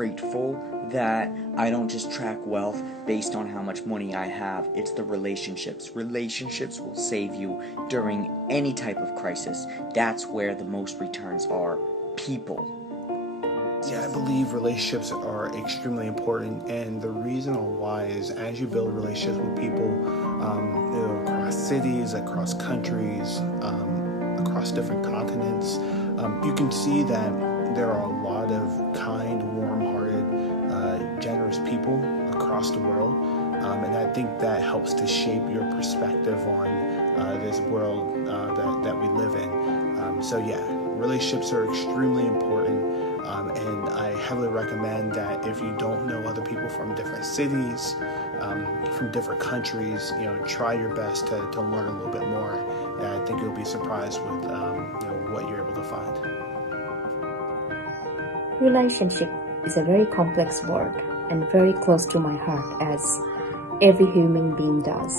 grateful that I don't just track wealth based on how much money I have. It's the relationships. Relationships will save you during any type of crisis. That's where the most returns are. People. Yeah, I believe relationships are extremely important, and the reason why is as you build relationships with people, across cities, across countries, across different continents, you can see that there are a lot of kind, warm-hearted, generous people across the world, and I think that helps to shape your perspective on this world that we live in. So yeah, relationships are extremely important. And I heavily recommend that if you don't know other people from different cities, from different countries, try your best to learn a little bit more. And I think you'll be surprised with what you're able to find. Relationship is a very complex word and very close to my heart, as every human being does.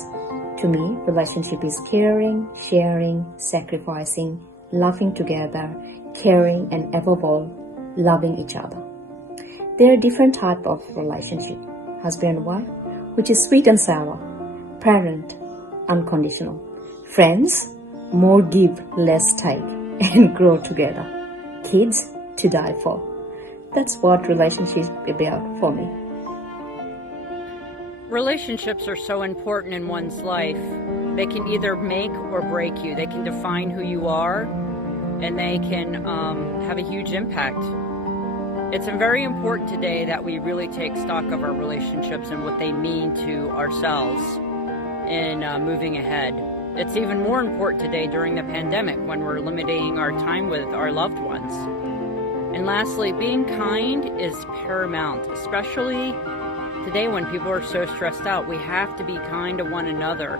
To me, relationship is caring, sharing, sacrificing, laughing together, caring, and above all, loving each other. There are different types of relationship. Husband and wife, which is sweet and sour. Parent, unconditional. Friends, more give, less take, and grow together. Kids, to die for. That's what relationships are about for me. Relationships are so important in one's life. They can either make or break you. They can define who you are, and they can have a huge impact. It's very important today that we really take stock of our relationships and what they mean to ourselves in moving ahead. It's even more important today during the pandemic when we're limiting our time with our loved ones. And lastly, being kind is paramount, especially today when people are so stressed out. We have to be kind to one another.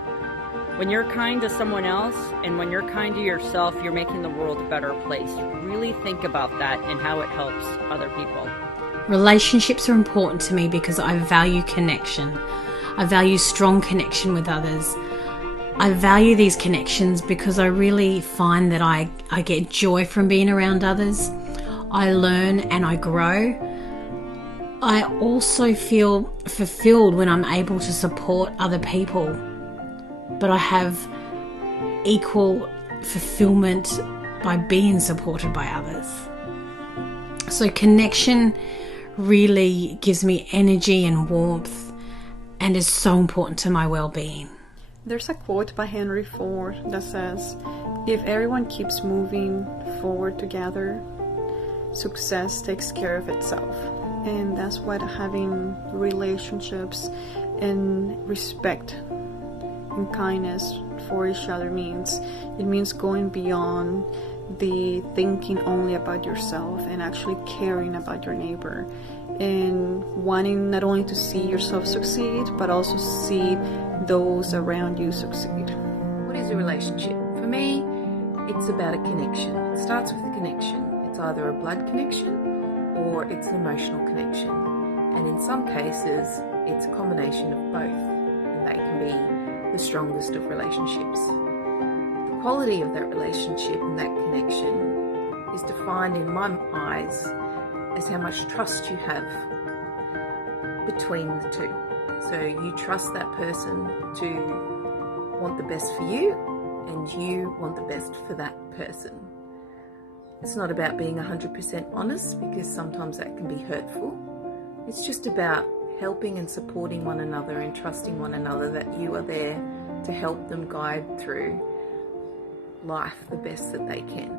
When you're kind to someone else and when you're kind to yourself, you're making the world a better place. Really think about that and how it helps other people. Relationships are important to me because I value connection. I value strong connection with others. I value these connections because I really find that I get joy from being around others. I learn and I grow. I also feel fulfilled when I'm able to support other people. But I have equal fulfillment by being supported by others. So connection really gives me energy and warmth and is so important to my well-being. There's a quote by Henry Ford that says, "If everyone keeps moving forward together, success takes care of itself." And that's what having relationships and respect and kindness for each other means. It means going beyond the thinking only about yourself and actually caring about your neighbor and wanting not only to see yourself succeed but also see those around you succeed. What is a relationship? For me, it's about a connection. It starts with a connection. It's either a blood connection or it's an emotional connection, and in some cases it's a combination of both, and they can be the strongest of relationships. The quality of that relationship and that connection is defined in my eyes as how much trust you have between the two. So you trust that person to want the best for you and you want the best for that person. It's not about being 100% honest because sometimes that can be hurtful. It's just about helping and supporting one another and trusting one another that you are there to help them guide through life the best that they can.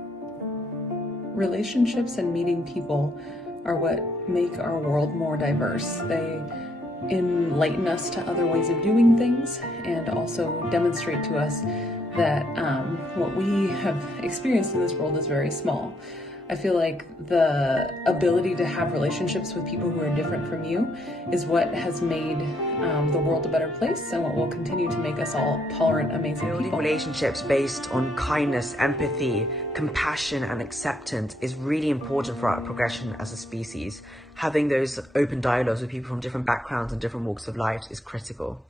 Relationships and meeting people are what make our world more diverse. They enlighten us to other ways of doing things and also demonstrate to us that what we have experienced in this world is very small. I feel like the ability to have relationships with people who are different from you is what has made the world a better place and what will continue to make us all tolerant, amazing Building people. relationships based on kindness, empathy, compassion and acceptance is really important for our progression as a species. Having those open dialogues with people from different backgrounds and different walks of life is critical.